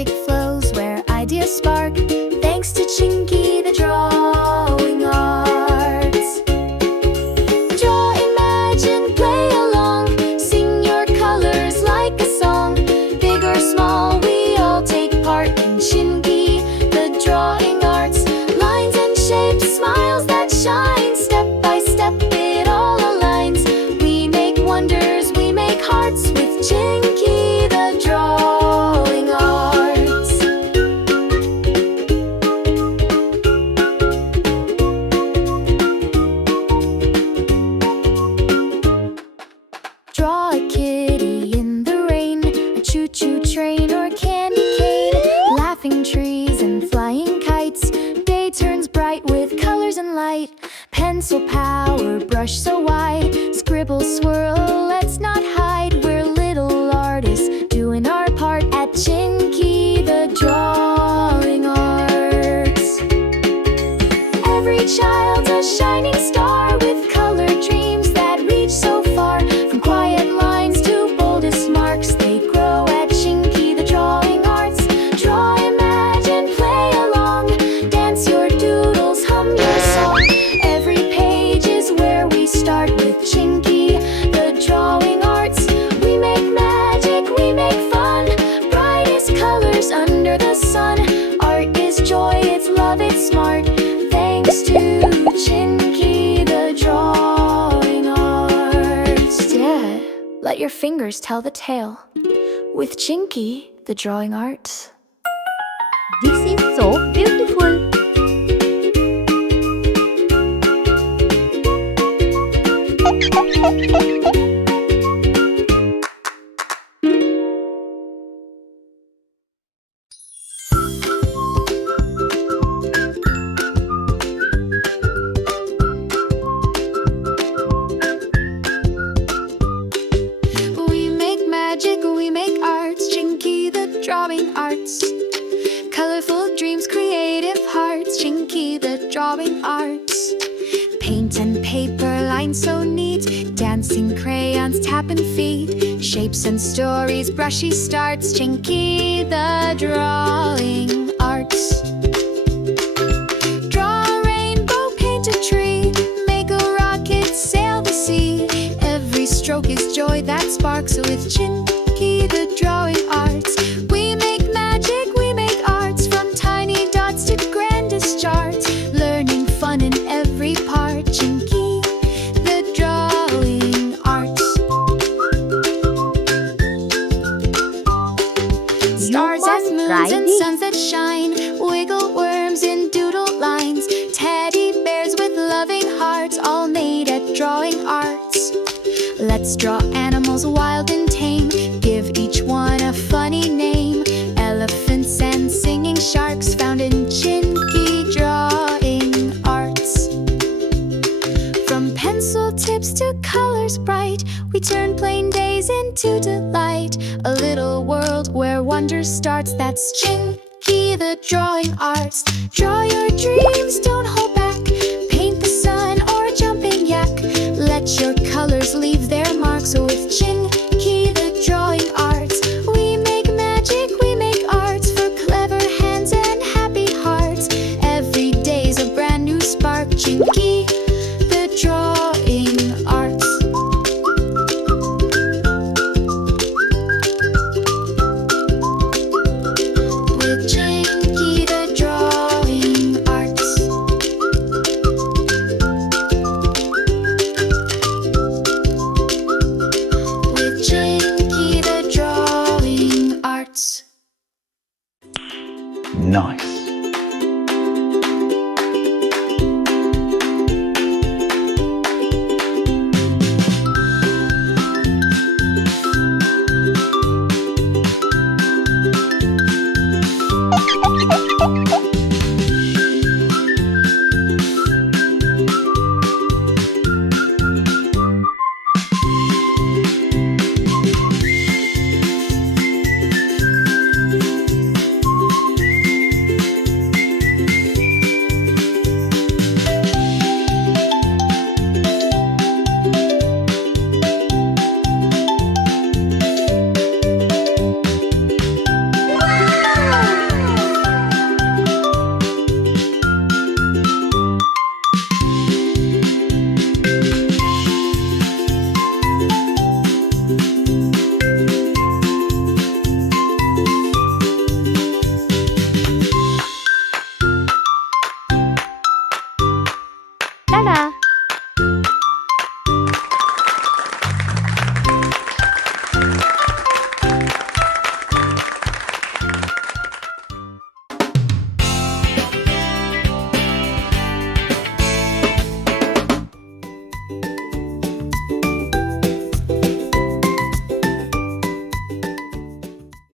magic flows, where ideas spark, thanks to Chinky the Drawing Arts. Draw, imagine, play along, sing your colors like a song. Big or small, we all take part in Chinky the Drawing Arts. Lines and shapes, smiles that shine, step by step it all aligns. We make wonders, we make hearts with Chinky the Drawing Arts. Draw a kitty in the rain, a choo-choo train or candy cane, laughing trees and flying kites. Day turns bright with colors and light. Pencil power, brush so wide, scribble, swirl, let's not hide. We're little artists doing our part at Chinky the Drawing Arts. Every child's a shining star with colored dreams that reach so far. From quiet lines to boldest marks, they grow at Chinky the Drawing Arts. Draw, imagine, play along, dance your doodles, hum your song. Every page is where we start with Chinky the Drawing Arts. We make magic, we make fun, brightest colors under the sun. Art is joy, it's love, it's smart, thanks to Chinky the Drawing Arts. Dad, let your fingers tell the tale with Chinky the Drawing Arts. This is so beautiful. We make magic, we make arts, Chinky the Drawing Arts. Colorful dreams, creative hearts, Chinky the Drawing Arts. Paint and paper, lines so neat, dancing crayons, tapping feet, shapes and stories, brushy starts, Chinky the Drawing Arts. Draw a rainbow, paint a tree, make a rocket, sail the sea. Every stroke is joy that sparks with Chinky the Drawing Arts. We make magic, we make arts, from tiny dots to grandest charts, learning fun in every part, Chinky the Drawing Arts. Stars must and moons try and this. suns that shine, wiggle worms in doodle lines, teddy bears with loving hearts, all made at Drawing Arts. Let's draw animals wild and tame, give each one a funny name. Elephants and singing sharks found in Chinky Drawing Arts. From pencil tips to colors bright, we turn plain days into delight. A little world where wonder starts, that's Chinky the Drawing Arts. Draw your dreams, don't hold back, paint the sun or jumping yak. Let your colors leave their marks with Chinky the Drawing Arts. We make magic, we make arts, for clever hands and happy hearts. Every day's a brand new spark, Chinky the Drawing Arts. With Chinky the Drawing Arts. With Chinky the Drawing Arts. Nice.